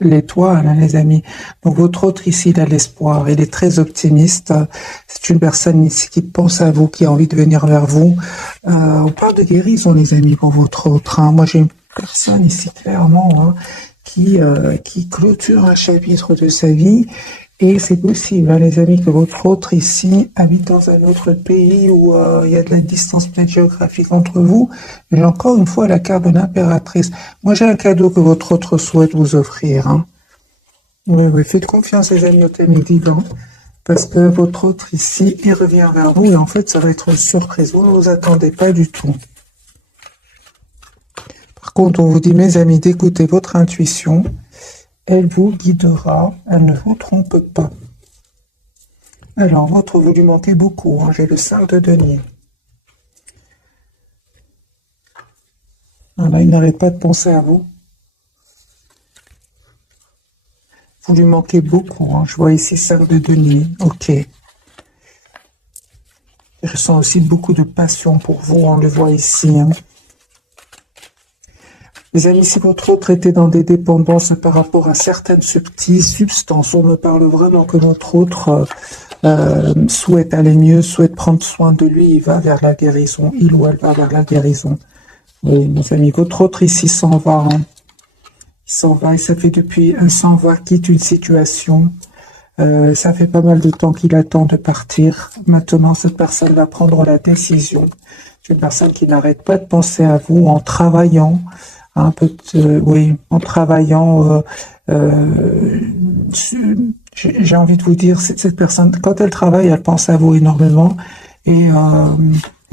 l'étoile, hein, les amis. Donc votre autre ici, il a l'espoir, il est très optimiste. C'est une personne ici qui pense à vous, qui a envie de venir vers vous. On parle de guérison, les amis, pour votre autre. Hein. Moi, j'ai une personne ici, clairement, hein, qui clôture un chapitre de sa vie. Et c'est possible, hein, les amis, que votre autre ici habite dans un autre pays où il y a de la distance peut-être géographique entre vous. J'ai encore une fois la carte de l'impératrice. Moi, j'ai un cadeau que votre autre souhaite vous offrir. Hein. Oui, oui, faites confiance, les amis, au thème divin, parce que votre autre ici, il revient vers vous et en fait, ça va être une surprise. Vous ne vous attendez pas du tout. Par contre, on vous dit, mes amis, d'écouter votre intuition. Elle vous guidera, elle ne vous trompe pas. Alors, votre, vous lui manquez beaucoup. Hein. J'ai le 5 de denier. Voilà, il n'arrête pas de penser à vous. Vous lui manquez beaucoup. Hein. Je vois ici 5 de denier. Ok. Je ressens aussi beaucoup de passion pour vous. On le voit ici. Hein. Les amis, si votre autre était dans des dépendances par rapport à certaines substances, on me parle vraiment que notre autre souhaite aller mieux, souhaite prendre soin de lui, il va vers la guérison, il ou elle va vers la guérison. Oui, mes amis, votre autre ici s'en va. Hein. Il s'en va et ça fait depuis un s'en va, quitte une situation. Ça fait pas mal de temps qu'il attend de partir. Maintenant, cette personne va prendre la décision. C'est une personne qui n'arrête pas de penser à vous en travaillant. Un peu oui, en travaillant, j'ai envie de vous dire, cette personne, quand elle travaille, elle pense à vous énormément, et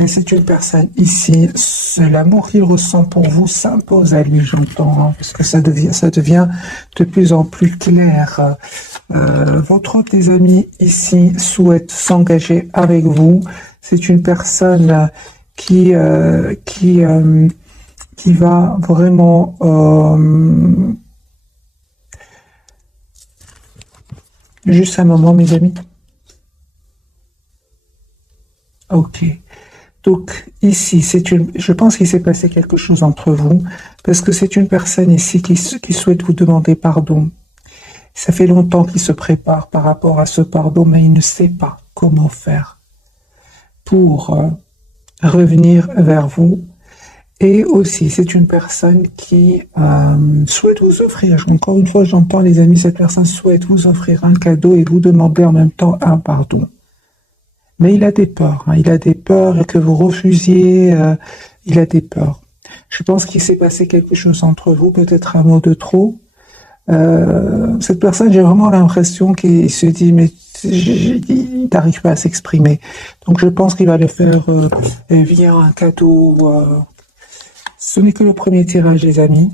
c'est une personne ici, l'amour qu'il ressent pour vous s'impose à lui, j'entends, hein, parce que ça devient de plus en plus clair. Votre autre des amis ici souhaite s'engager avec vous. C'est une personne qui va vraiment juste un moment, mes amis. Ok. Donc ici, je pense qu'il s'est passé quelque chose entre vous, parce que c'est une personne ici qui souhaite vous demander pardon. Ça fait longtemps qu'il se prépare par rapport à ce pardon, mais il ne sait pas comment faire pour revenir vers vous. Et aussi, c'est une personne qui souhaite vous offrir, encore une fois, j'entends les amis, cette personne souhaite vous offrir un cadeau et vous demander en même temps un pardon. Mais il a des peurs, hein, il a des peurs et que vous refusiez, il a des peurs. Je pense qu'il s'est passé quelque chose entre vous, peut-être un mot de trop. Cette personne, j'ai vraiment l'impression qu'il se dit, mais il n'arrive pas à s'exprimer. Donc je pense qu'il va le faire via un cadeau. Ce n'est que le premier tirage, les amis.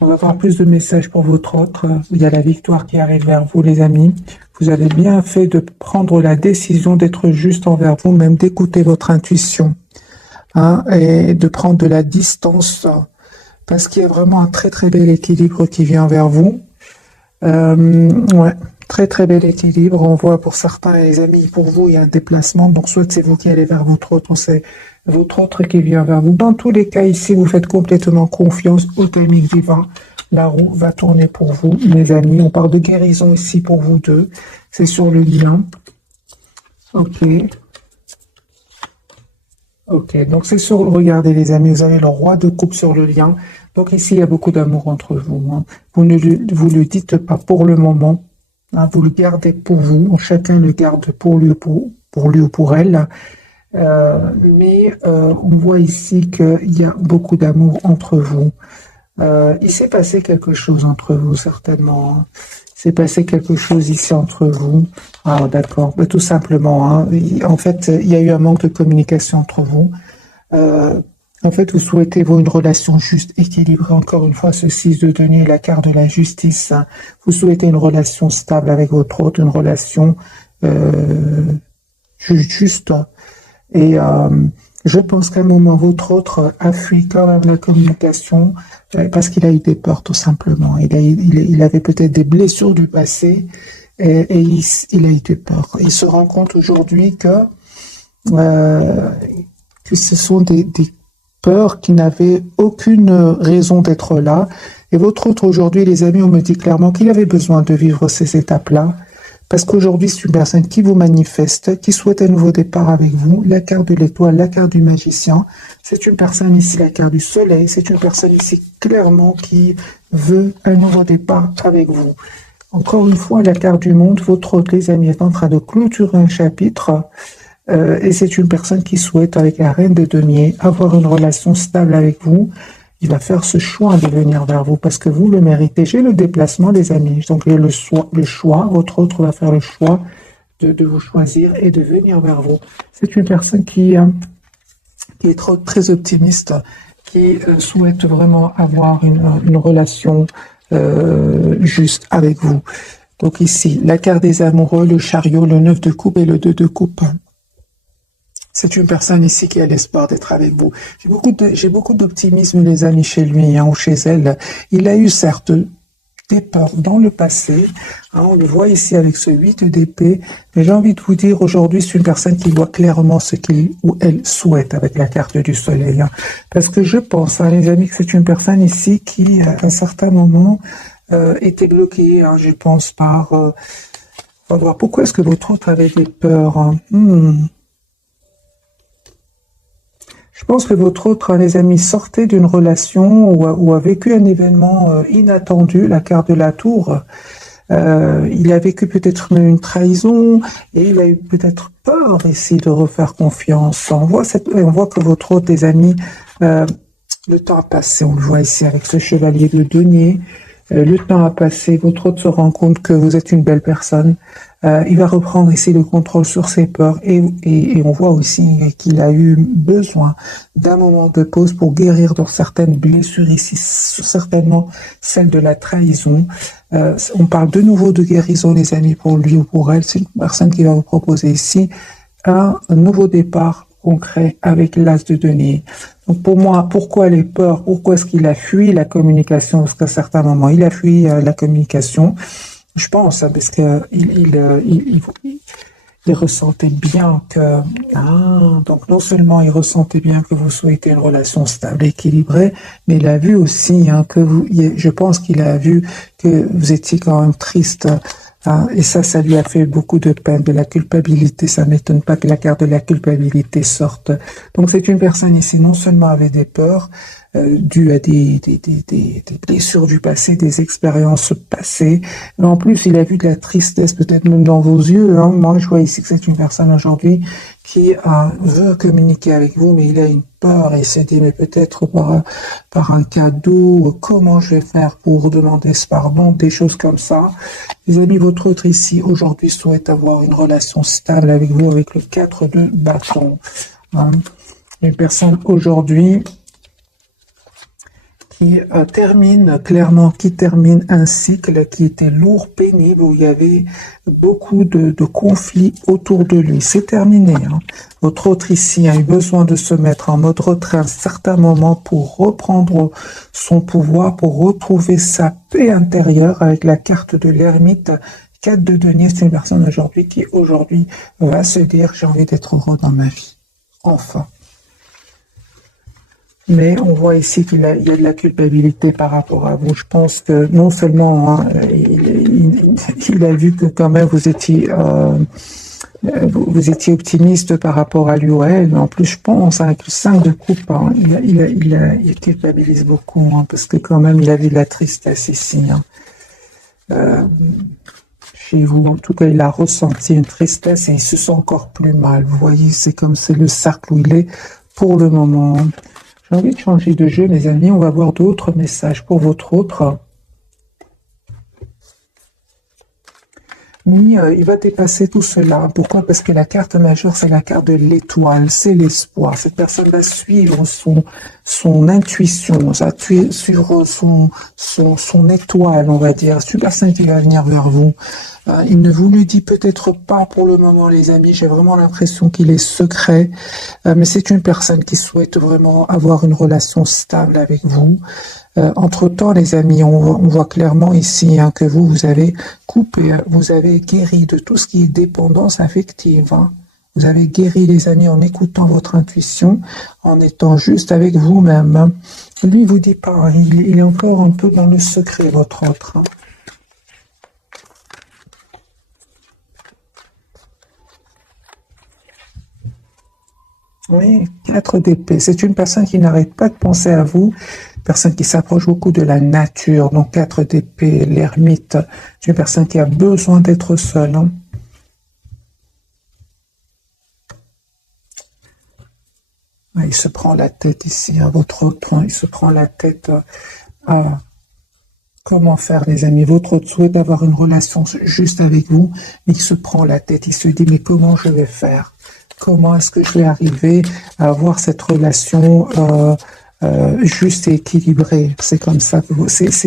On va avoir plus de messages pour votre autre. Il y a la victoire qui arrive vers vous, les amis. Vous avez bien fait de prendre la décision d'être juste envers vous, même d'écouter votre intuition, hein, et de prendre de la distance, parce qu'il y a vraiment un très très bel équilibre qui vient vers vous. Ouais, très très bel équilibre. On voit pour certains, les amis, pour vous, il y a un déplacement. Donc soit c'est vous qui allez vers votre autre, c'est votre autre qui vient vers vous. Dans tous les cas, ici, vous faites complètement confiance au timing divin. La roue va tourner pour vous, mes amis. On parle de guérison ici pour vous deux. C'est sur le lien. Ok. Ok, donc c'est sur... Regardez, les amis, vous avez le roi de coupe sur le lien. Donc ici, il y a beaucoup d'amour entre vous. Hein. Vous ne vous le dites pas pour le moment. Hein, vous le gardez pour vous. Chacun le garde pour lui, pour lui ou pour elle. Mais on voit ici qu'il y a beaucoup d'amour entre vous. Il s'est passé quelque chose entre vous, certainement. Hein. Il s'est passé quelque chose ici entre vous. Ah, d'accord. Bah, tout simplement. Hein. En fait, il y a eu un manque de communication entre vous. En fait, vous souhaitez, vous, une relation juste, équilibrée. Encore une fois, ce 6 de denier, la carte de la justice. Hein. Vous souhaitez une relation stable avec votre autre, une relation juste. Et je pense qu'à un moment, votre autre a fui quand même la communication parce qu'il a eu des peurs, tout simplement. Il avait peut-être des blessures du passé et il a eu des peurs. Il se rend compte aujourd'hui que ce sont des peurs qui n'avaient aucune raison d'être là. Et votre autre aujourd'hui, les amis, on me dit clairement qu'il avait besoin de vivre ces étapes-là. Parce qu'aujourd'hui, c'est une personne qui vous manifeste, qui souhaite un nouveau départ avec vous. La carte de l'étoile, la carte du magicien. C'est une personne ici, la carte du soleil. C'est une personne ici, clairement, qui veut un nouveau départ avec vous. Encore une fois, la carte du monde, votre autre, les amis, est en train de clôturer un chapitre. Et c'est une personne qui souhaite, avec la reine de denier, avoir une relation stable avec vous. Il va faire ce choix de venir vers vous parce que vous le méritez. J'ai le déplacement, les amis. Donc, il y a le choix. Votre autre va faire le choix de vous choisir et de venir vers vous. C'est une personne qui est très optimiste, qui souhaite vraiment avoir une relation juste avec vous. Donc ici, la carte des amoureux, le chariot, le 9 de coupe et le 2 de coupe. C'est une personne ici qui a l'espoir d'être avec vous. J'ai beaucoup d'optimisme, les amis, chez lui ou chez elle. Il a eu certes des peurs dans le passé. On le voit ici avec ce 8 d'épée. Mais j'ai envie de vous dire, aujourd'hui, c'est une personne qui voit clairement ce qu'il ou elle souhaite avec la carte du soleil. Parce que je pense, les amis, que c'est une personne ici qui, à un certain moment, était bloquée, je pense, par... on va voir, pourquoi est-ce que votre autre avait des peurs Je pense que votre autre, les amis, sortait d'une relation ou a vécu un événement inattendu, la carte de la tour. Il a vécu peut-être une trahison et il a eu peut-être peur ici de refaire confiance. On voit que votre autre, les amis, le temps a passé. On le voit ici avec ce chevalier de denier. Le temps a passé. Votre autre se rend compte que vous êtes une belle personne. Il va reprendre ici le contrôle sur ses peurs et on voit aussi qu'il a eu besoin d'un moment de pause pour guérir de certaines blessures ici, certainement celle de la trahison. On parle de nouveau de guérison, les amis, pour lui ou pour elle. C'est une personne qui va vous proposer ici un nouveau départ concret avec l'as de denier. Donc pour moi, pourquoi les peurs? Pourquoi est-ce qu'il a fui la communication? Parce qu'à certains moments, il a fui la communication. Je pense, parce que il ressentait bien que... donc non seulement il ressentait bien que vous souhaitez une relation stable, équilibrée, mais il a vu aussi que je pense qu'il a vu que vous étiez quand même triste. Et ça lui a fait beaucoup de peine, de la culpabilité. Ça m'étonne pas que la carte de la culpabilité sorte. Donc c'est une personne ici, non seulement avait des peurs, dues à des blessures du passé, des expériences passées, mais en plus il a vu de la tristesse, peut-être même dans vos yeux. Moi je vois ici que c'est une personne aujourd'hui qui veut communiquer avec vous, mais il a une peur et s'est dit, mais peut-être par un cadeau, comment je vais faire pour demander ce pardon, des choses comme ça. Les amis, votre autre ici, aujourd'hui, souhaite avoir une relation stable avec vous, avec le 4 de bâton. Une personne aujourd'hui qui termine un cycle qui était lourd, pénible, où il y avait beaucoup de conflits autour de lui. C'est terminé. Votre autre ici a eu besoin de se mettre en mode retrait à un certain moment pour reprendre son pouvoir, pour retrouver sa paix intérieure avec la carte de l'ermite. 4 de denier, c'est une personne aujourd'hui qui va se dire, j'ai envie d'être heureux dans ma vie. Enfin. Mais on voit ici qu'il y a de la culpabilité par rapport à vous. Je pense que non seulement il a vu que quand même vous étiez optimiste par rapport à lui ou elle, mais en plus je pense avec le 5 de coupe, il culpabilise beaucoup parce que quand même il a vu de la tristesse ici. Chez vous, en tout cas, il a ressenti une tristesse et il se sent encore plus mal. Vous voyez, c'est le cercle où il est pour le moment. J'ai envie de changer de jeu, mes amis. On va voir d'autres messages pour votre autre. Oui, il va dépasser tout cela. Pourquoi? Parce que la carte majeure, c'est la carte de l'étoile, c'est l'espoir. Cette personne va suivre son intuition, va suivre son étoile, on va dire. C'est une personne qui va venir vers vous. Il ne vous le dit peut-être pas pour le moment, les amis. J'ai vraiment l'impression qu'il est secret. Mais c'est une personne qui souhaite vraiment avoir une relation stable avec vous. Entre-temps, les amis, on voit clairement ici que vous avez coupé, vous avez guéri de tout ce qui est dépendance affective. Vous avez guéri, les amis, en écoutant votre intuition, en étant juste avec vous-même. Lui, il vous dit pas, hein, il est encore un peu dans le secret, votre autre. Hein. Oui, 4 d'épée. C'est une personne qui n'arrête pas de penser à vous, personne qui s'approche beaucoup de la nature. Donc 4 d'épée, l'ermite, c'est une personne qui a besoin d'être seule. Hein. Il se prend la tête ici, à votre autre, hein, il se prend la tête à comment faire, les amis. Votre autre souhaite avoir une relation juste avec vous, mais il se prend la tête, il se dit, mais comment je vais faire? Comment est-ce que je vais arriver à avoir cette relation juste et équilibrée? C'est comme ça que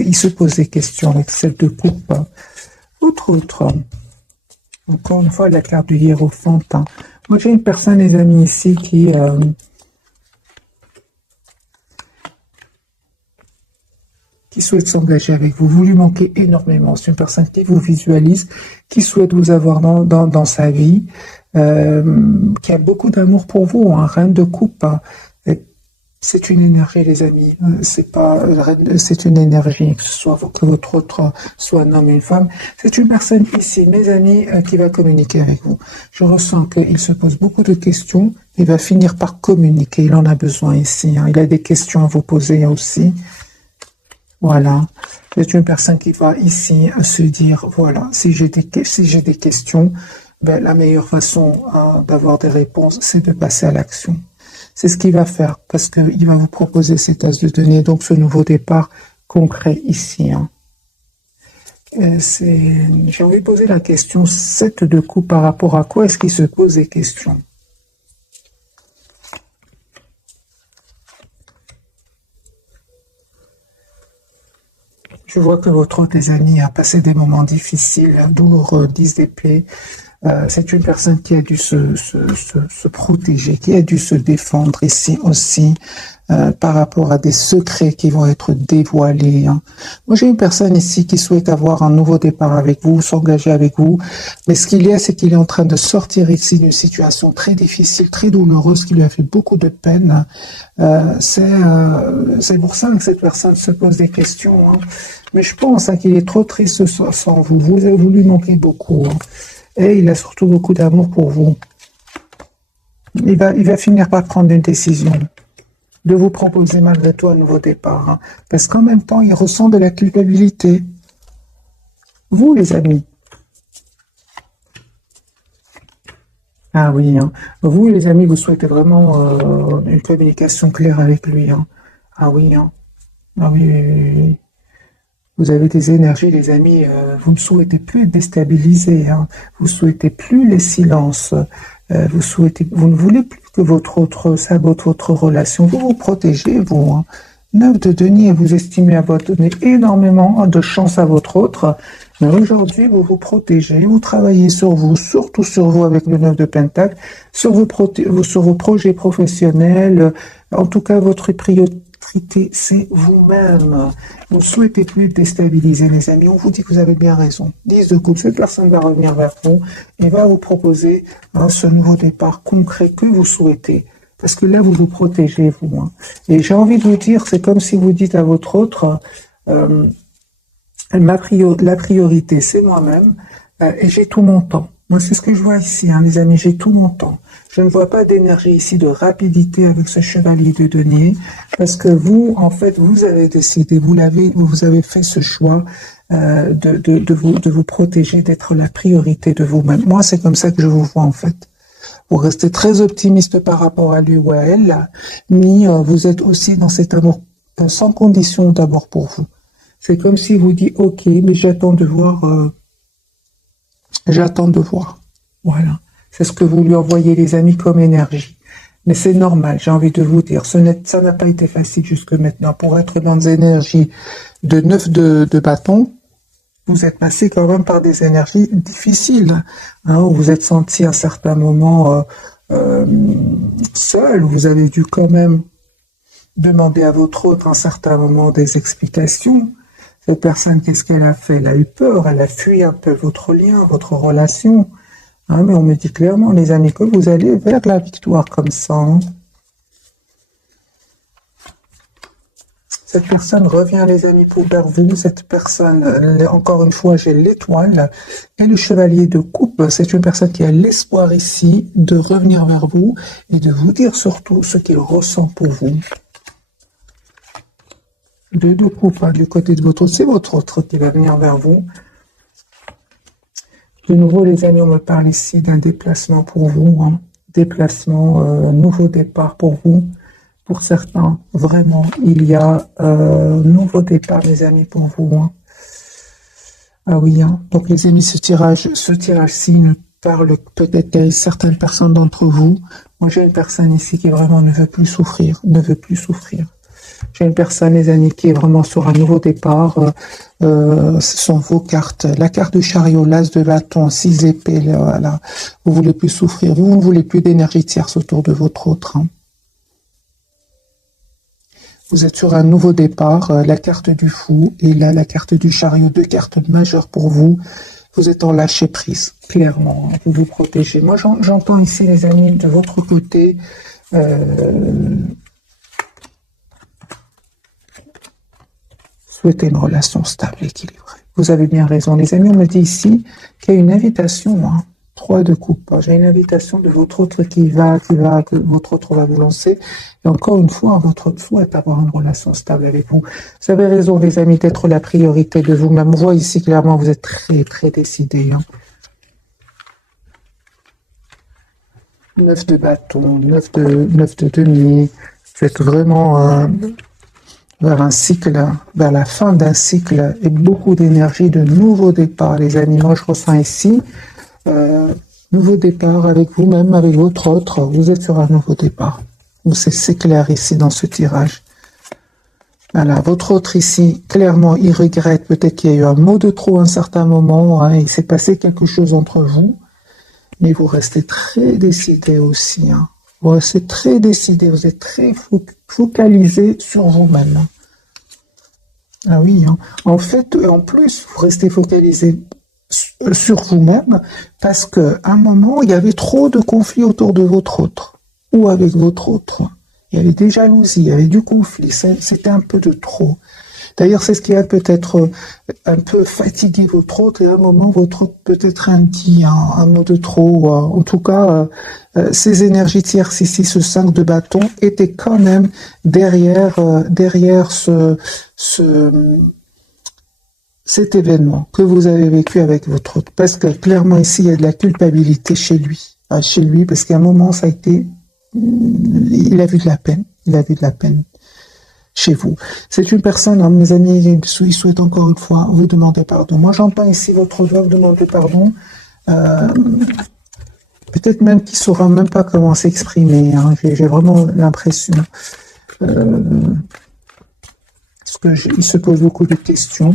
il se pose des questions avec celle de coupe. Autre, encore une fois, la carte du hiérophant. Hein. Moi, j'ai une personne, les amis, ici, qui souhaite s'engager avec vous. Vous lui manquez énormément. C'est une personne qui vous visualise, qui souhaite vous avoir dans sa vie, qui a beaucoup d'amour pour vous, un reine de coupe. Hein. C'est une énergie, les amis. C'est une énergie, que ce soit que votre autre soit un homme ou une femme. C'est une personne ici, mes amis, qui va communiquer avec vous. Je ressens qu'il se pose beaucoup de questions. Il va finir par communiquer. Il en a besoin ici. Hein. Il a des questions à vous poser aussi. Voilà. C'est une personne qui va ici se dire, voilà, si j'ai des questions, ben, la meilleure façon d'avoir des réponses, c'est de passer à l'action. C'est ce qu'il va faire, parce qu'il va vous proposer cet as de denier, donc ce nouveau départ concret ici. Hein. J'ai envie de poser la question, 7 de coupe, par rapport à quoi est-ce qu'il se pose des questions? Je vois que votre autre, les amis, a passé des moments difficiles, douloureux, 10 d'épée. C'est une personne qui a dû se protéger, qui a dû se défendre ici aussi par rapport à des secrets qui vont être dévoilés. Hein. Moi, j'ai une personne ici qui souhaite avoir un nouveau départ avec vous, s'engager avec vous, mais ce qu'il y a, c'est qu'il est en train de sortir ici d'une situation très difficile, très douloureuse, qui lui a fait beaucoup de peine. C'est pour ça que cette personne se pose des questions. Hein. Mais je pense hein, qu'il est trop triste sans vous. Vous lui manquez beaucoup. Hein. Et il a surtout beaucoup d'amour pour vous. Il va finir par prendre une décision de vous proposer malgré tout un nouveau départ. Hein, parce qu'en même temps, il ressent de la culpabilité. Vous, les amis. Ah oui, hein. Vous, les amis, vous souhaitez vraiment une communication claire avec lui. Hein. Ah oui, hein. Ah oui, oui, oui, oui. Vous avez des énergies, les amis, vous ne souhaitez plus être déstabilisés, hein. Vous ne souhaitez plus les silences, vous ne voulez plus que votre autre sabote votre relation, vous vous protégez, vous. Hein. 9 de denier, vous estimez avoir donné énormément de chance à votre autre, mais aujourd'hui, vous vous protégez, vous travaillez sur vous, surtout sur vous avec le 9 de pentacle, sur vos projets professionnels, en tout cas, votre priorité, c'est vous-même. Vous ne souhaitez plus déstabiliser, les amis. On vous dit que vous avez bien raison. 10 de coupe, cette personne va revenir vers vous et va vous proposer ce nouveau départ concret que vous souhaitez. Parce que là, vous vous protégez, vous. Hein. Et j'ai envie de vous dire, c'est comme si vous dites à votre autre, la priorité, c'est moi-même et j'ai tout mon temps. Moi, c'est ce que je vois ici, hein, les amis, j'ai tout mon temps. Je ne vois pas d'énergie ici, de rapidité avec ce chevalier de denier, parce que vous, en fait, vous avez décidé, vous avez fait ce choix de vous protéger, d'être la priorité de vous-même. Moi, c'est comme ça que je vous vois, en fait. Vous restez très optimiste par rapport à lui ou à elle, mais vous êtes aussi dans cet amour sans condition d'abord pour vous. C'est comme si vous dites, ok, mais j'attends de voir. J'attends de voir. Voilà. C'est ce que vous lui envoyez, les amis, comme énergie. Mais c'est normal, j'ai envie de vous dire. Ça n'a pas été facile jusque maintenant. Pour être dans des énergies de 9 de bâton, vous êtes passé quand même par des énergies difficiles. Hein, où vous êtes senti à un certain moment seul. Vous avez dû quand même demander à votre autre à un certain moment des explications. Cette personne, qu'est-ce qu'elle a fait? Elle a eu peur, elle a fui un peu votre lien, votre relation. Hein, mais on me dit clairement, les amis, que vous allez vers la victoire comme ça. Hein. Cette personne revient, les amis, pour vers vous. Cette personne, encore une fois, j'ai l'étoile et le chevalier de coupe. C'est une personne qui a l'espoir ici de revenir vers vous et de vous dire surtout ce qu'il ressent pour vous. De coupe, hein, du côté de votre autre, c'est votre autre qui va venir vers vous. De nouveau, les amis, on me parle ici d'un déplacement pour vous, hein. Déplacement, nouveau départ pour vous. Pour certains, vraiment, il y a nouveau départ, les amis, pour vous, hein. Ah oui, hein. Donc les amis, ce tirage-ci ne parle peut-être qu'à certaines personnes d'entre vous. Moi, j'ai une personne ici qui vraiment ne veut plus souffrir, ne veut plus souffrir. J'ai une personne, les amis, qui est vraiment sur un nouveau départ. Ce sont vos cartes. La carte de chariot, l'as de bâton, 6 épées, voilà. Vous voulez plus souffrir. Vous ne voulez plus d'énergie tierce autour de votre autre, hein. Vous êtes sur un nouveau départ, la carte du fou et là, la carte du chariot, deux cartes majeures pour vous. Vous êtes en lâcher prise, clairement, hein, vous vous protégez. Moi, j'entends ici, les amis, de votre côté, souhaitez une relation stable, équilibrée. Vous avez bien raison. Les amis, on me dit ici qu'il y a une invitation, hein. 3 de coupe. J'ai une invitation de votre autre que votre autre va vous lancer. Et encore une fois, votre autre souhaite avoir une relation stable avec vous. Vous avez raison, les amis, d'être la priorité de vous-même. On voit ici clairement, vous êtes très, très décidés, hein. 9 de bâton, 9 de denier. Vous êtes vraiment vers un cycle, vers la fin d'un cycle et beaucoup d'énergie, de nouveaux départs, les amis. Moi, je ressens ici nouveau départ avec vous-même, avec votre autre. Vous êtes sur un nouveau départ. C'est clair ici dans ce tirage. Voilà, votre autre ici, clairement, il regrette peut-être qu'il y a eu un mot de trop à un certain moment, hein, il s'est passé quelque chose entre vous, mais vous restez très décidé aussi, hein. Vous restez très décidé, vous êtes très focalisé sur vous-même, hein. Ah oui, hein. En fait, en plus, vous restez focalisé sur vous-même parce qu'à un moment, il y avait trop de conflits autour de votre autre ou avec votre autre. Il y avait des jalousies, il y avait du conflit, c'était un peu de trop. D'ailleurs, c'est ce qui a peut-être un peu fatigué votre autre et à un moment, votre autre peut-être dit un mot de trop. En tout cas, ces énergies tierces ici, ce 5 de bâton, étaient quand même derrière cet événement que vous avez vécu avec votre autre. Parce que clairement ici, il y a de la culpabilité chez lui. Chez lui, parce qu'à un moment, ça a été... Il a vu de la peine. Il a vu de la peine chez vous. C'est une personne, hein, mes amis, il souhaite encore une fois vous demander pardon. Moi, j'entends ici votre doigt vous demander pardon. Peut-être même qu'il ne saura même pas comment s'exprimer, hein. J'ai vraiment l'impression. Parce qu'il se pose beaucoup de questions.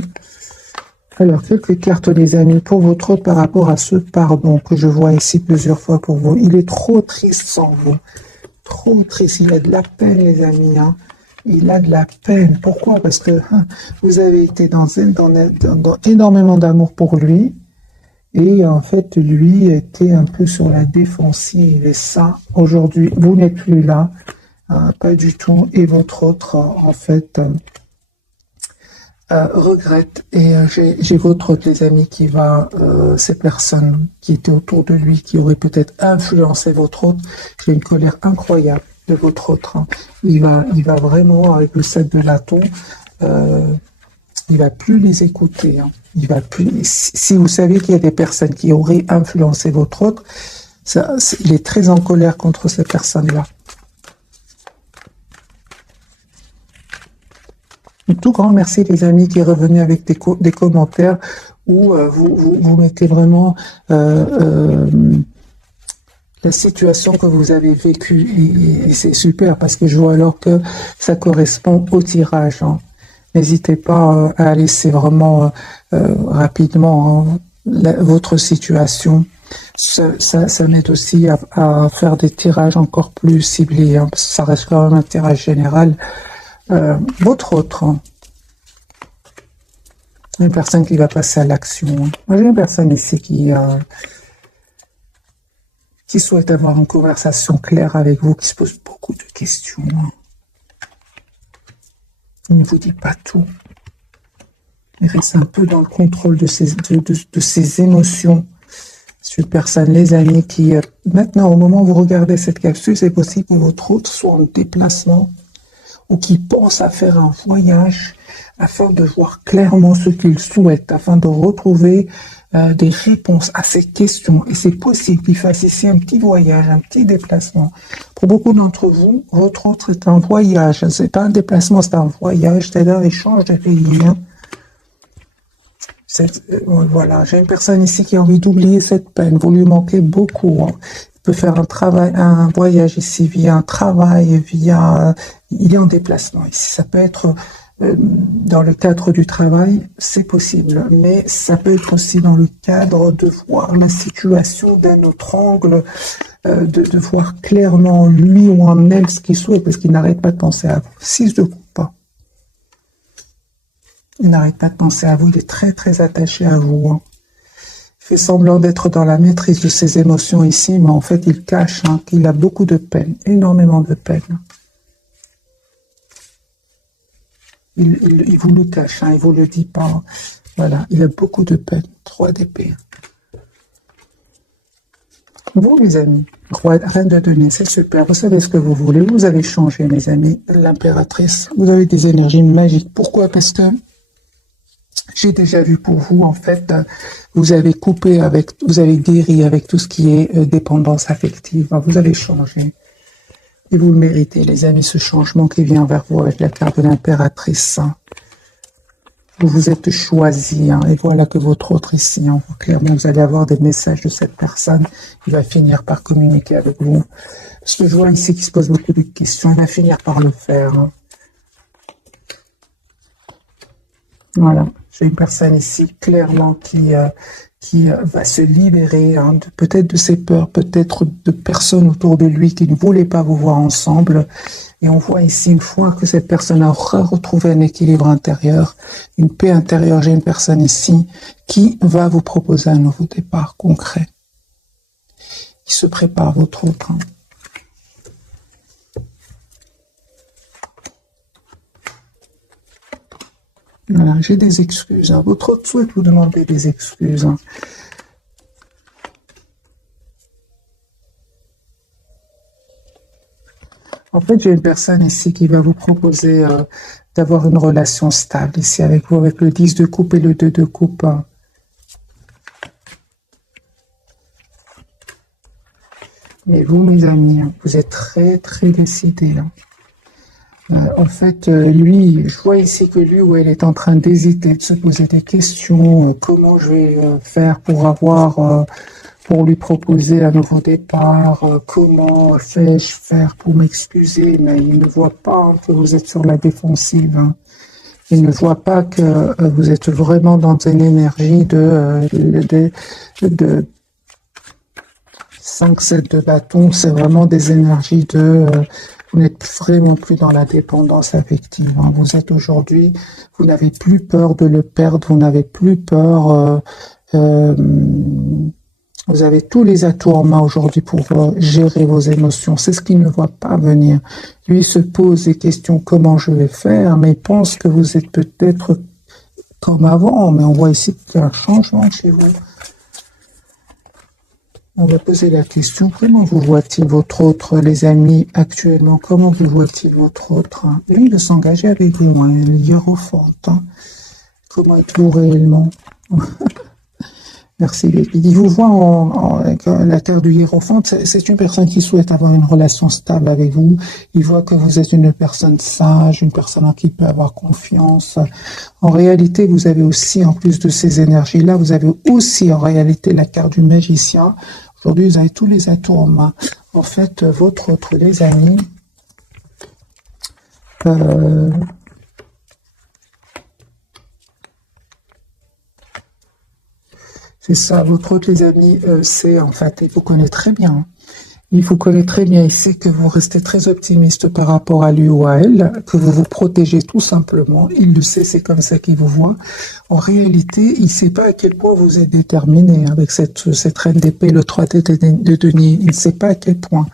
Alors, quelques cartes, les amis, pour votre autre par rapport à ce pardon que je vois ici plusieurs fois pour vous. Il est trop triste sans vous. Trop triste. Il a de la peine, les amis, hein. Il a de la peine. Pourquoi? Parce que vous avez été dans énormément d'amour pour lui. Et en fait, lui était un peu sur la défensive. Et ça, aujourd'hui, vous n'êtes plus là. Pas du tout. Et votre autre, en fait... regrette et j'ai votre autre, les amis, qui va ces personnes qui étaient autour de lui, qui auraient peut-être influencé votre autre. J'ai une colère incroyable de votre autre, hein. Il va vraiment, avec le 7 de bâton, il va plus les écouter, hein. Il va plus. Si vous savez qu'il y a des personnes qui auraient influencé votre autre, il est très en colère contre ces personnes-là. Un tout grand merci, les amis, qui est revenu avec des commentaires où vous mettez vraiment la situation que vous avez vécue. Et c'est super parce que je vois alors que ça correspond au tirage, hein. N'hésitez pas à laisser vraiment rapidement, hein, votre situation. Ça m'aide aussi à faire des tirages encore plus ciblés, hein, parce que ça reste quand même un tirage général. Votre autre, hein, une personne qui va passer à l'action. Moi, j'ai une personne ici qui souhaite avoir une conversation claire avec vous, qui se pose beaucoup de questions, hein. Il ne vous dit pas tout. Il reste un peu dans le contrôle de ses émotions. C'est une personne, les amis, qui, maintenant, au moment où vous regardez cette capsule, c'est possible que votre hôte soit en déplacement ou qui pense à faire un voyage afin de voir clairement ce qu'il souhaite, afin de retrouver des réponses à ces questions. Et c'est possible qu'il fasse ici un petit voyage, un petit déplacement. Pour beaucoup d'entre vous, votre hôte est un voyage. C'est pas un déplacement, c'est un voyage, c'est-à-dire il change de pays. Hein. Voilà, j'ai une personne ici qui a envie d'oublier cette peine. Vous lui manquez beaucoup. Hein. Il peut faire un voyage ici via un travail, il est en déplacement ici. Ça peut être dans le cadre du travail, c'est possible, mais ça peut être aussi dans le cadre de voir la situation d'un autre angle, de voir clairement lui ou en elle ce qu'il souhaite, parce qu'il n'arrête pas de penser à vous. 6 de coupe. Il n'arrête pas de penser à vous, il est très très attaché à vous. Hein. Il fait semblant d'être dans la maîtrise de ses émotions ici, mais en fait il cache qu'il a beaucoup de peine, énormément de peine. Il vous le cache, il vous le dit pas. Voilà, il a beaucoup de peine. 3 d'épée. Vous, mes amis, reine de denier, c'est super. Vous savez ce que vous voulez. Vous avez changé, mes amis. L'impératrice, vous avez des énergies magiques. Pourquoi? Parce que j'ai déjà vu pour vous, en fait, vous avez guéri avec tout ce qui est dépendance affective. Vous avez changé. Et vous le méritez, les amis, ce changement qui vient vers vous avec la carte de l'impératrice. Vous vous êtes choisi, et voilà que votre autre ici, clairement, vous allez avoir des messages de cette personne qui va finir par communiquer avec vous. Parce que je vois ici qu'il se pose beaucoup de questions, il va finir par le faire. Voilà, j'ai une personne ici, clairement, qui va se libérer peut-être de ses peurs, peut-être de personnes autour de lui qui ne voulaient pas vous voir ensemble. Et on voit ici, une fois que cette personne aura retrouvé un équilibre intérieur, une paix intérieure, j'ai une personne ici qui va vous proposer un nouveau départ concret. Il se prépare, votre autre. Voilà, j'ai des excuses. Votre autre souhaite vous demander des excuses. En fait, j'ai une personne ici qui va vous proposer d'avoir une relation stable ici avec vous, avec le 10 de coupe et le 2 de coupe. Mais vous, mes amis, vous êtes très, très décidés. En fait, lui, je vois ici que lui ou elle est en train d'hésiter, de se poser des questions. Comment je vais faire pour lui proposer un nouveau départ? Comment fais-je faire pour m'excuser? Mais il ne voit pas que vous êtes sur la défensive. Il ne voit pas que vous êtes vraiment dans une énergie de 5-7 de bâton. C'est vraiment des énergies vous n'êtes vraiment plus dans la dépendance affective. Vous êtes aujourd'hui, vous n'avez plus peur de le perdre, vous n'avez plus peur, vous avez tous les atouts en main aujourd'hui pour gérer vos émotions. C'est ce qu'il ne voit pas venir. Lui se pose des questions, comment je vais faire, mais il pense que vous êtes peut-être comme avant, mais on voit ici qu'il y a un changement chez vous. On va poser la question, comment vous voit-il votre autre, les amis, actuellement? Comment vous voit-il votre autre? Lui, de s'engager avec vous, le hiérophante. Comment êtes-vous réellement? Merci. Il vous voit avec la carte du hiérophante. C'est une personne qui souhaite avoir une relation stable avec vous. Il voit que vous êtes une personne sage, une personne en qui il peut avoir confiance. En réalité, vous avez aussi, en plus de ces énergies-là, vous avez aussi en réalité la carte du magicien. Aujourd'hui, vous avez tous les atouts en main. En fait, votre autre, les amis, c'est ça, votre autre, les amis, c'est en fait, il vous connaît très bien. Il vous connaît très bien ici, que vous restez très optimiste par rapport à lui ou à elle, que vous vous protégez tout simplement. Il le sait, c'est comme ça qu'il vous voit. En réalité, il ne sait pas à quel point vous êtes déterminé avec cette reine d'épée, le 3 de denier. Il ne sait pas à quel point.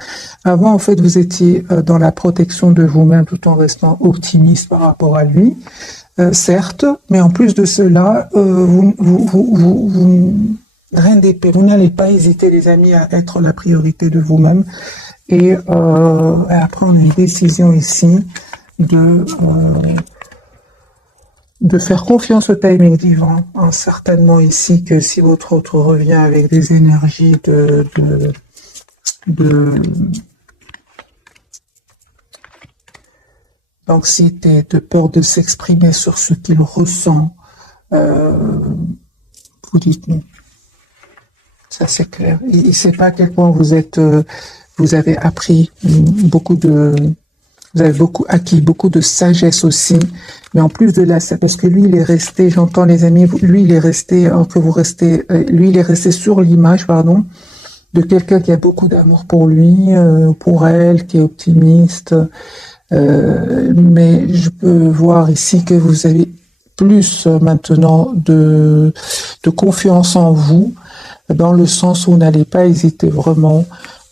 Avant, en fait, vous étiez dans la protection de vous-même tout en restant optimiste par rapport à lui. Certes, mais en plus de cela, reine d'épée, vous n'allez pas hésiter, les amis, à être la priorité de vous-même. Et après, on a une décision ici de faire confiance au timing divin. Hein, certainement ici que si votre autre revient avec des énergies d'anxiété, de peur de s'exprimer sur ce qu'il ressent, vous dites non. Ça, c'est clair. Il ne sait pas à quel point vous avez appris vous avez acquis beaucoup de sagesse aussi. Mais en plus de là, parce que lui, il est resté, j'entends les amis, lui, il est resté, lui, il est resté sur l'image, pardon, de quelqu'un qui a beaucoup d'amour pour lui, pour elle, qui est optimiste. Mais je peux voir ici que vous avez plus maintenant de confiance en vous, dans le sens où vous n'allez pas hésiter vraiment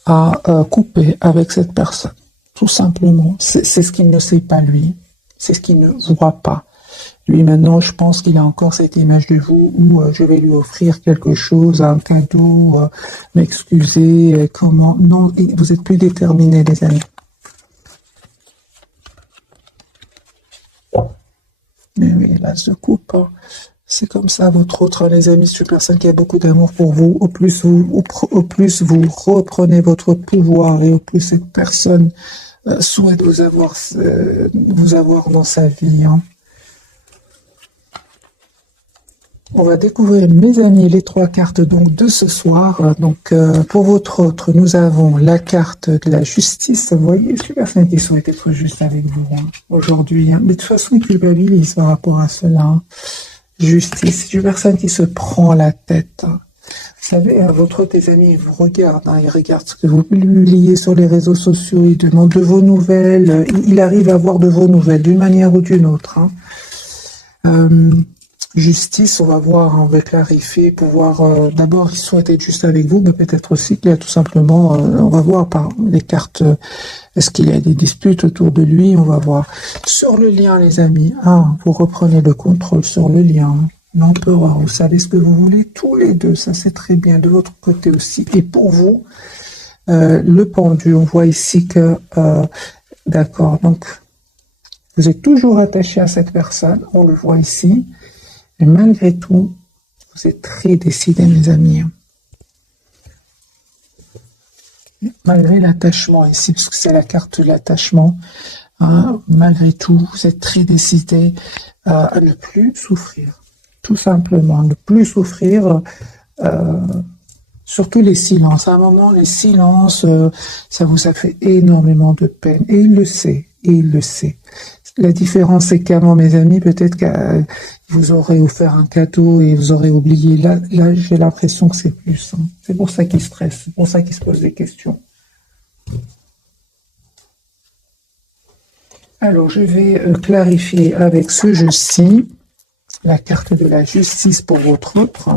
à couper avec cette personne. Tout simplement. C'est ce qu'il ne sait pas, lui. C'est ce qu'il ne voit pas. Lui, maintenant, je pense qu'il a encore cette image de vous où je vais lui offrir quelque chose, un cadeau, m'excuser, comment... Non, vous êtes plus déterminés, les amis. Mais oui, là, se coupe. Hein. C'est comme ça, votre autre, les amis, c'est une personne qui a beaucoup d'amour pour vous. Au plus vous reprenez votre pouvoir et au plus cette personne souhaite vous avoir dans sa vie. Hein. On va découvrir, mes amis, les 3 cartes donc de ce soir. Donc, pour votre autre, nous avons la carte de la justice. Vous voyez, c'est une personne qui souhaite être juste avec vous hein, aujourd'hui. Hein. Mais de toute façon, il culpabilise par rapport à cela. Hein. Justice, c'est une personne qui se prend la tête. Vous savez, votre autre, tes amis, il vous regarde, hein, il regarde ce que vous publiez sur les réseaux sociaux, il demande de vos nouvelles, il arrive à avoir de vos nouvelles d'une manière ou d'une autre. Hein. Justice, on va voir, on va clarifier, pouvoir, d'abord, il souhaite être juste avec vous, mais peut-être aussi qu'il y a tout simplement, on va voir par les cartes, est-ce qu'il y a des disputes autour de lui, on va voir. Sur le lien, les amis, vous reprenez le contrôle sur le lien, l'empereur, vous savez ce que vous voulez, tous les deux, ça c'est très bien, de votre côté aussi, et pour vous, le pendu, on voit ici que, d'accord, donc, vous êtes toujours attaché à cette personne, on le voit ici, et malgré tout, vous êtes très décidés, mes amis. Malgré l'attachement ici, parce que c'est la carte de l'attachement, hein, malgré tout, vous êtes très décidés à ne plus souffrir. Tout simplement, ne plus souffrir, surtout les silences. À un moment, les silences, ça vous a fait énormément de peine. Et il le sait, et il le sait. La différence, c'est qu'avant, mes amis, peut-être que vous aurez offert un cadeau et vous aurez oublié. Là j'ai l'impression que c'est plus. Hein. C'est pour ça qu'il stresse, c'est pour ça qu'il se pose des questions. Alors, je vais clarifier avec ce jeu-ci la carte de la justice pour votre autre.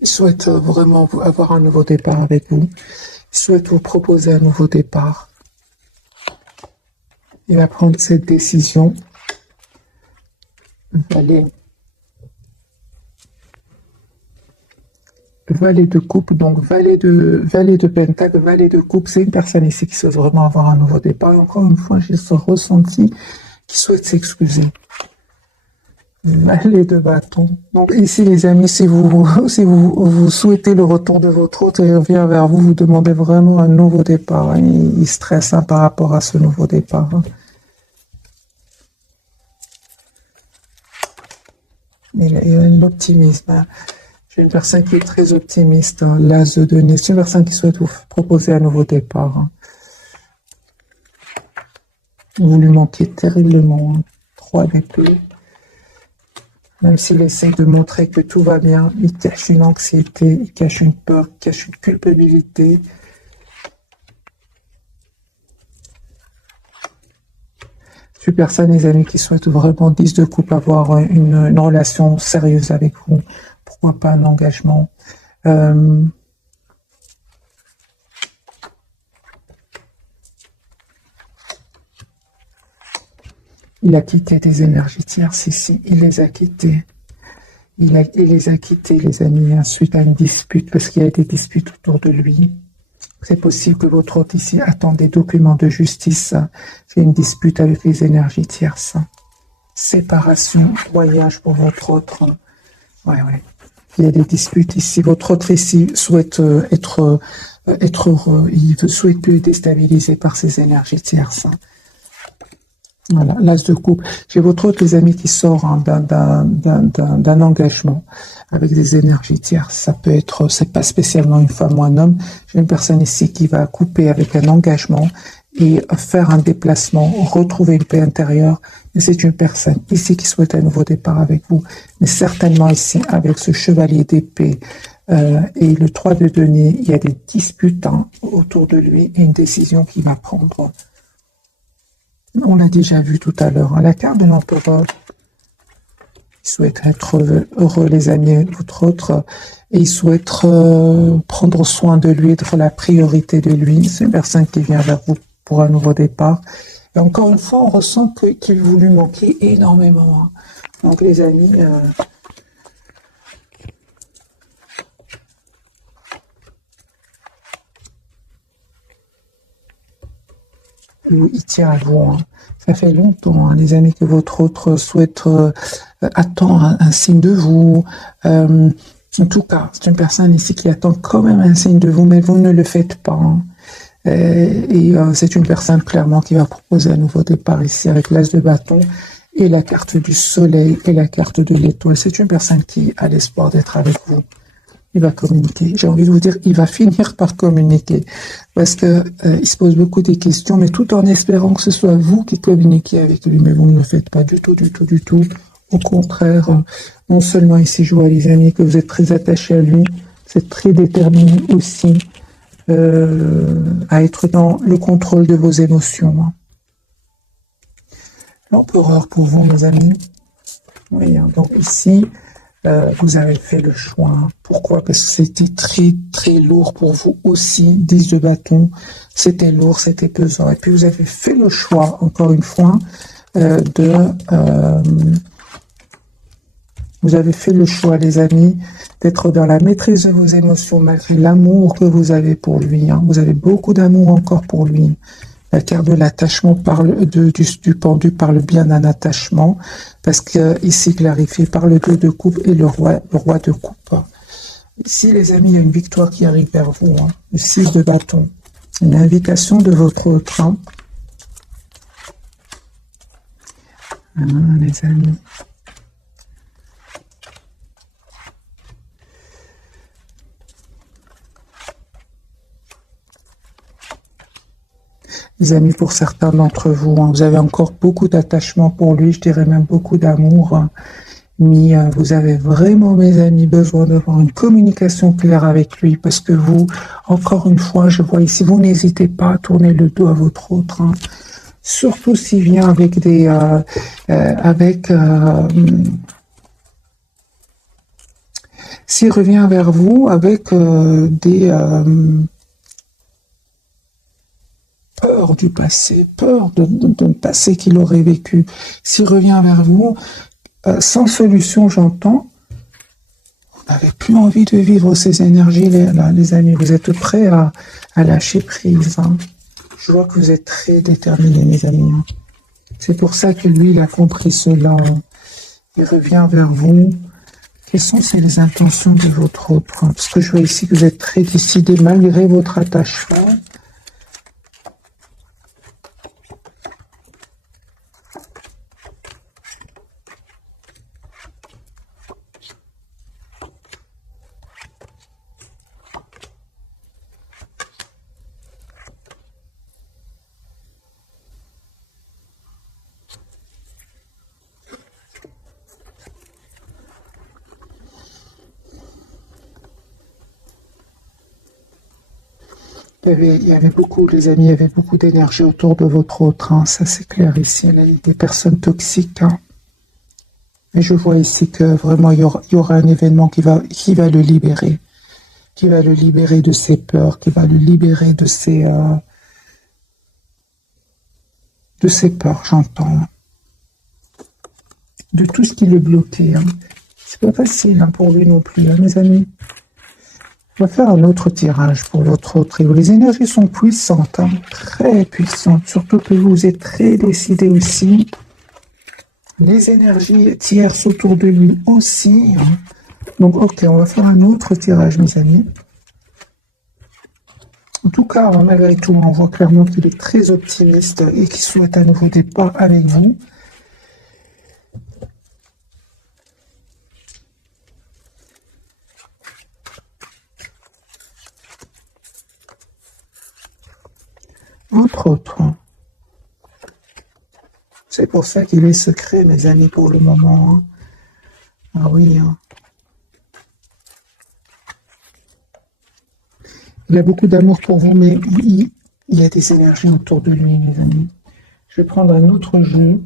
Il souhaite vraiment avoir un nouveau départ avec vous. Il souhaite vous proposer un nouveau départ. Il va prendre cette décision. Valet de coupe, donc valet de pentacle, valet de coupe, c'est une personne ici qui souhaite vraiment avoir un nouveau départ. Et encore une fois, j'ai ce ressenti qui souhaite s'excuser. Valet de bâton. Donc ici, les amis, si vous souhaitez le retour de votre autre, il revient vers vous, vous demandez vraiment un nouveau départ. Hein. Il stresse par rapport à ce nouveau départ. Hein. Il a l'optimisme. Hein. J'ai une personne qui est très optimiste. Hein. L'as de denier. C'est une personne qui souhaite vous proposer un nouveau départ. Hein. Vous lui manquez terriblement. Hein. 3 d'épée. Même s'il essaie de montrer que tout va bien, il cache une anxiété, il cache une peur, il cache une culpabilité. Une personne, les amis, qui souhaitent vraiment 10 de couple, avoir une relation sérieuse avec vous. Pourquoi pas un engagement. Il a quitté des énergies tierces ici. Il les a quittées. Il les a quittés, les amis, suite à une dispute, parce qu'il y a des disputes autour de lui. C'est possible que votre hôte ici attend des documents de justice. C'est une dispute avec les énergies tierces. Séparation, voyage pour votre autre. Ouais. Il y a des disputes ici. Votre autre ici souhaite être heureux. Il ne souhaite plus être déstabilisé par ces énergies tierces. Voilà, l'as de coupe. J'ai votre autre, les amis, qui sort hein, d'un engagement avec des énergies tierces. Ça peut être, c'est pas spécialement une femme ou un homme. J'ai une personne ici qui va couper avec un engagement et faire un déplacement, retrouver une paix intérieure. Et c'est une personne ici qui souhaite un nouveau départ avec vous. Mais certainement ici, avec ce chevalier d'épée et le 3 de denier, il y a des disputes hein, autour de lui et une décision qu'il va prendre. On l'a déjà vu tout à l'heure. La carte de l'empereur, il souhaite être heureux, les amis, votre autre, et il souhaite prendre soin de lui, être la priorité de lui. C'est une personne qui vient vers vous pour un nouveau départ. Et encore une fois, on ressent qu'il vous lui manquait énormément. Hein. Donc, les amis... il tient à vous. Hein. Ça fait longtemps, hein, les amis, que votre autre souhaite attend un signe de vous. En tout cas, c'est une personne ici qui attend quand même un signe de vous, mais vous ne le faites pas. Hein. C'est une personne clairement qui va proposer un nouveau départ ici avec l'as de bâton et la carte du soleil et la carte de l'étoile. C'est une personne qui a l'espoir d'être avec vous. Il va communiquer. J'ai envie de vous dire, il va finir par communiquer. Parce que il se pose beaucoup de questions, mais tout en espérant que ce soit vous qui communiquez avec lui. Mais vous ne le faites pas du tout. Au contraire, non seulement ici, je vois, les amis, que vous êtes très attachés à lui, vous êtes très déterminés aussi à être dans le contrôle de vos émotions. Hein. L'empereur pour vous, mes amis. Oui, hein, donc ici... vous avez fait le choix. Pourquoi? Parce que c'était très lourd pour vous aussi. 10 de bâton, c'était lourd, c'était pesant. Et puis vous avez fait le choix, encore une fois, vous avez fait le choix, les amis, d'être dans la maîtrise de vos émotions malgré l'amour que vous avez pour lui. Hein. Vous avez beaucoup d'amour encore pour lui. La carte de l'attachement parle du pendu parle bien d'un attachement, parce que ici clarifié par le 2 de coupe et le roi de coupe. Ici, les amis, il y a une victoire qui arrive vers vous. Hein. Le 6 de bâton. Une invitation de votre autre. Hein. Les amis. Les amis, pour certains d'entre vous, hein, vous avez encore beaucoup d'attachement pour lui, je dirais même beaucoup d'amour. Hein, mais vous avez vraiment, mes amis, besoin d'avoir une communication claire avec lui, parce que vous, encore une fois, je vois ici, vous n'hésitez pas à tourner le dos à votre autre. Hein, surtout s'il vient avec des... s'il revient vers vous avec des... peur du passé, peur de passé qu'il aurait vécu. S'il revient vers vous, sans solution, j'entends, vous n'avez plus envie de vivre ces énergies-là, les amis. Vous êtes prêts à lâcher prise. Hein. Je vois que vous êtes très déterminés, mes amis. Hein. C'est pour ça que lui, il a compris cela. Il revient vers vous. Quelles sont les intentions de votre autre? Parce que je vois ici que vous êtes très décidé malgré votre attachement. Il y avait beaucoup, les amis, il y avait beaucoup d'énergie autour de votre autre, hein, ça c'est clair ici. Il y a des personnes toxiques, hein. Et je vois ici que vraiment il y aura un événement qui va le libérer, qui va le libérer de ses peurs, qui va le libérer de ses peurs, j'entends, de tout ce qui le bloquait, hein. C'est pas facile, hein, pour lui non plus, hein, mes amis. On va faire un autre tirage pour votre trio. Les énergies sont puissantes, hein, très puissantes, surtout que vous êtes très décidé aussi. Les énergies tierces autour de lui aussi, hein. Donc, ok, on va faire un autre tirage, mes amis. En tout cas, malgré tout, on voit clairement qu'il est très optimiste et qu'il souhaite un nouveau départ avec vous. Entre autres. C'est pour ça qu'il est secret, mes amis, pour le moment, hein. Ah oui, hein. Il a beaucoup d'amour pour vous, mais oui, il y a des énergies autour de lui, mes amis. Je vais prendre un autre jeu.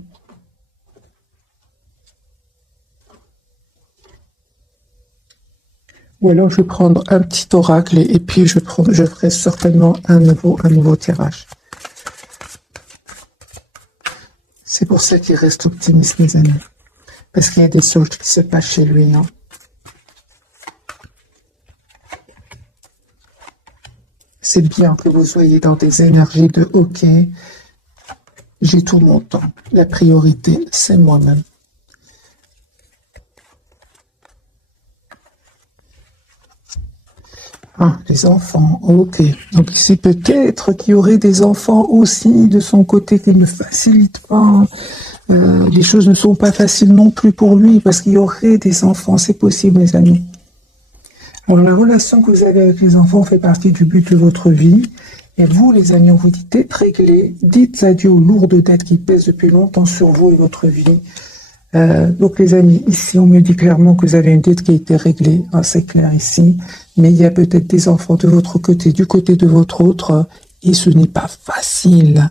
Ou alors je vais prendre un petit oracle et puis je ferai certainement un nouveau tirage. C'est pour ça qu'il reste optimiste, mes amis. Parce qu'il y a des choses qui se passent chez lui, hein. C'est bien que vous soyez dans des énergies de OK, j'ai tout mon temps. La priorité, c'est moi-même. Ah, les enfants, ok. Donc ici, peut-être qu'il y aurait des enfants aussi de son côté qui ne facilitent pas. Les choses ne sont pas faciles non plus pour lui parce qu'il y aurait des enfants. C'est possible, mes amis. Alors, la relation que vous avez avec les enfants fait partie du but de votre vie. Et vous, les amis, on vous dit d'être réglés. Dites adieu aux lourdes dettes qui pèsent depuis longtemps sur vous et votre vie. Donc les amis, ici on me dit clairement que vous avez une dette qui a été réglée, hein, c'est clair ici, mais il y a peut-être des enfants de votre côté, du côté de votre autre, et ce n'est pas facile.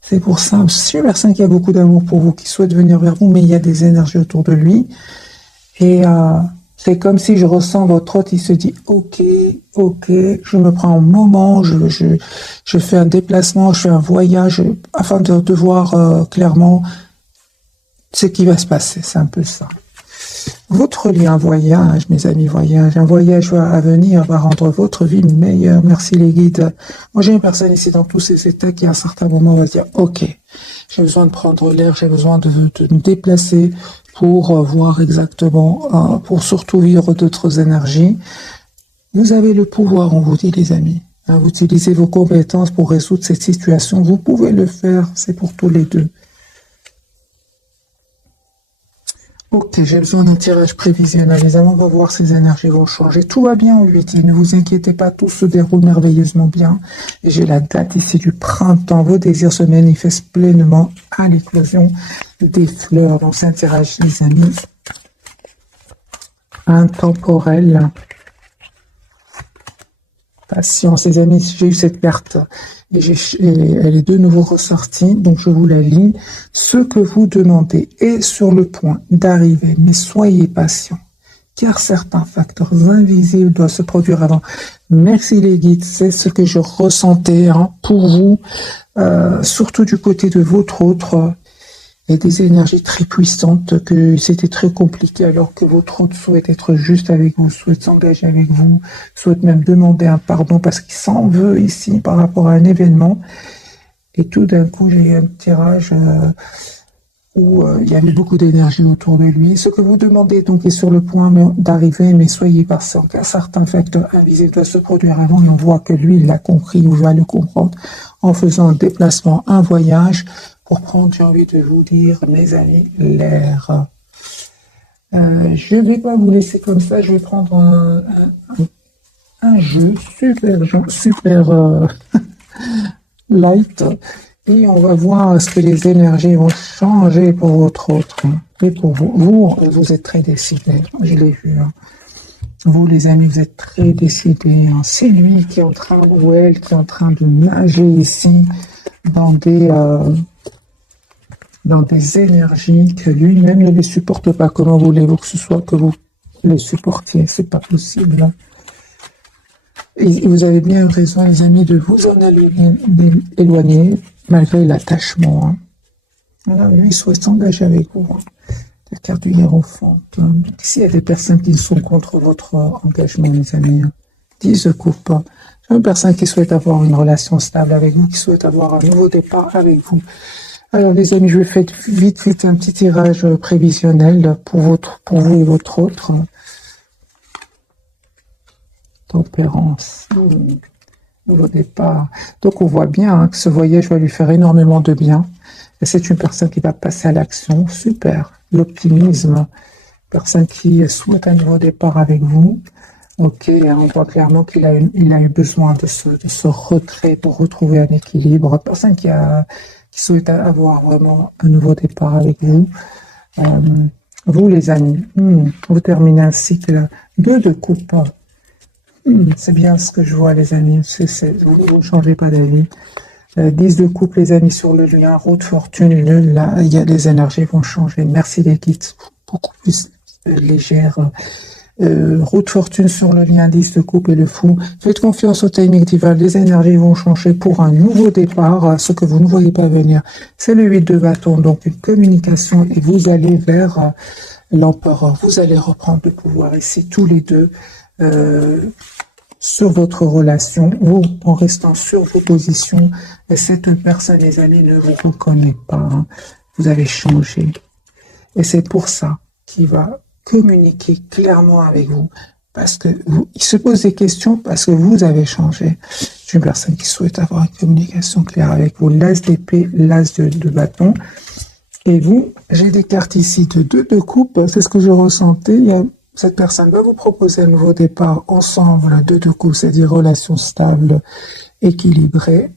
C'est pour ça, c'est une personne qui a beaucoup d'amour pour vous, qui souhaite venir vers vous, mais il y a des énergies autour de lui, et c'est comme si je ressens votre autre, il se dit ok, je me prends un moment, je fais un déplacement, je fais un voyage, afin de voir clairement ce qui va se passer, c'est un peu ça. Votre lien voyage, mes amis, un voyage à venir va rendre votre vie meilleure. Merci les guides. Moi, j'ai une personne ici dans tous ces états qui, à un certain moment, va se dire, ok, j'ai besoin de prendre l'air, j'ai besoin de me déplacer pour voir exactement, pour surtout vivre d'autres énergies. Vous avez le pouvoir, on vous dit, les amis. Vous utilisez vos compétences pour résoudre cette situation. Vous pouvez le faire, c'est pour tous les deux. Ok, j'ai besoin d'un tirage prévisionnel. Les amants, on va voir si ces énergies vont changer. Tout va bien, on lui dit. Ne vous inquiétez pas, tout se déroule merveilleusement bien. Et j'ai la date ici du printemps. Vos désirs se manifestent pleinement à l'éclosion des fleurs. Donc, c'est un tirage, les amis, intemporel. Patience, les amis, j'ai eu cette carte et elle est de nouveau ressortie, donc je vous la lis. Ce que vous demandez est sur le point d'arriver, mais soyez patient, car certains facteurs invisibles doivent se produire avant. Merci les guides, c'est ce que je ressentais pour vous, surtout du côté de votre autre. Il y a des énergies très puissantes, que c'était très compliqué alors que votre autre souhaite être juste avec vous, souhaite s'engager avec vous, souhaite même demander un pardon parce qu'il s'en veut ici par rapport à un événement. Et tout d'un coup, j'ai eu un tirage où il y avait beaucoup d'énergie autour de lui. Ce que vous demandez donc est sur le point d'arriver, mais soyez patient, car certains facteurs invisibles doivent se produire avant et on voit que lui, il l'a compris ou va le comprendre en faisant un déplacement, un voyage, pour prendre, j'ai envie de vous dire, mes amis, l'air. Je ne vais pas vous laisser comme ça, je vais prendre un jeu super light et on va voir est-ce que les énergies vont changer pour votre autre et pour vous. Vous êtes très décidé, je l'ai vu. Vous, les amis, vous êtes très décidés, hein. C'est lui qui est en train, ou elle, qui est en train de nager ici dans des énergies que lui-même ne les supporte pas. Comment voulez-vous que ce soit que vous les supportiez? C'est pas possible, hein. Et vous avez bien raison, les amis, de vous en éloigner, malgré l'attachement, hein. Alors, lui, il souhaite s'engager avec vous, hein. La carte du Hiérophante, hein. Ici, il y a des personnes qui sont contre votre engagement, les amis, hein. 10 de coupe, hein. C'est une personne qui souhaite avoir une relation stable avec vous, qui souhaite avoir un nouveau départ avec vous. Alors, les amis, je vais faire vite un petit tirage prévisionnel pour vous et votre autre. Tempérance. Nouveau départ. Donc, on voit bien, hein, que ce voyage va lui faire énormément de bien. Et c'est une personne qui va passer à l'action. Super. L'optimisme. Personne qui souhaite un nouveau départ avec vous. Ok, on voit clairement qu'il a eu besoin de ce retrait pour retrouver un équilibre. Personne qui souhaite avoir vraiment un nouveau départ avec vous. Vous, les amis, vous terminez un cycle 2 de coupe. C'est bien ce que je vois, les amis. Vous ne changez pas d'avis. 10 de coupe, les amis, sur le lien. Roue de fortune, nul. Là, les énergies vont changer. Merci, les guides. Beaucoup plus légères. Roue de fortune sur le lien 10 de coupe et le fou. Faites confiance au timing divin. Les énergies vont changer pour un nouveau départ. Ce que vous ne voyez pas venir, c'est le 8 de bâton. Donc, une communication et vous allez vers l'empereur. Vous allez reprendre le pouvoir ici, tous les deux. Sur votre relation, vous en restant sur vos positions, et cette personne, les amis, ne vous reconnaît pas, hein. Vous avez changé. Et c'est pour ça qu'il va communiquer clairement avec vous, parce que il se pose des questions parce que vous avez changé. C'est une personne qui souhaite avoir une communication claire avec vous. L'as d'épée, l'as de bâton. Et vous, j'ai des cartes ici de 2 de coupe, c'est ce que je ressentais. Cette personne va vous proposer un nouveau départ ensemble, 2 de coupe, c'est-à-dire relation stable, équilibrée.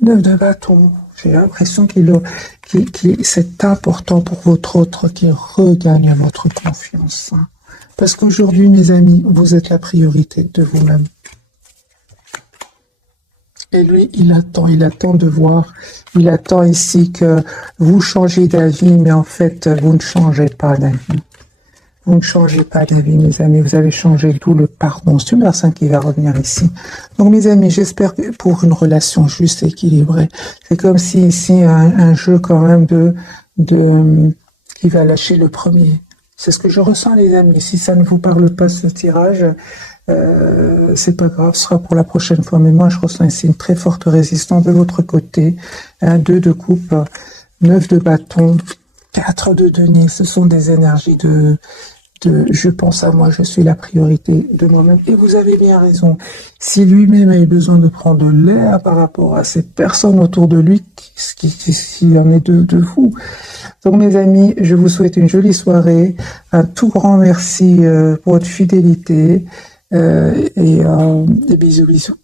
9 de bâton, j'ai l'impression c'est important pour votre autre qu'il regagne votre confiance, hein. Parce qu'aujourd'hui, mes amis, vous êtes la priorité de vous-même. Et lui, il attend de voir, il attend ici que vous changez d'avis, mais en fait, vous ne changez pas d'avis. Vous ne changez pas d'avis, mes amis, vous avez changé, d'où le pardon. C'est une personne qui va revenir ici. Donc, mes amis, j'espère que pour une relation juste et équilibrée, c'est comme si ici, un jeu quand même qui va lâcher le premier. C'est ce que je ressens, les amis. Si ça ne vous parle pas, ce tirage, c'est pas grave, ce sera pour la prochaine fois. Mais moi, je ressens ici une très forte résistance de votre côté. 2 de coupe, 9 de bâton, 4 de denier. Ce sont des énergies de je pense à moi, je suis la priorité de moi-même. Et vous avez bien raison. Si lui-même a eu besoin de prendre l'air par rapport à cette personne autour de lui, s'il en est de vous. Donc, mes amis, je vous souhaite une jolie soirée. Un tout grand merci pour votre fidélité. Et bisous, bisous.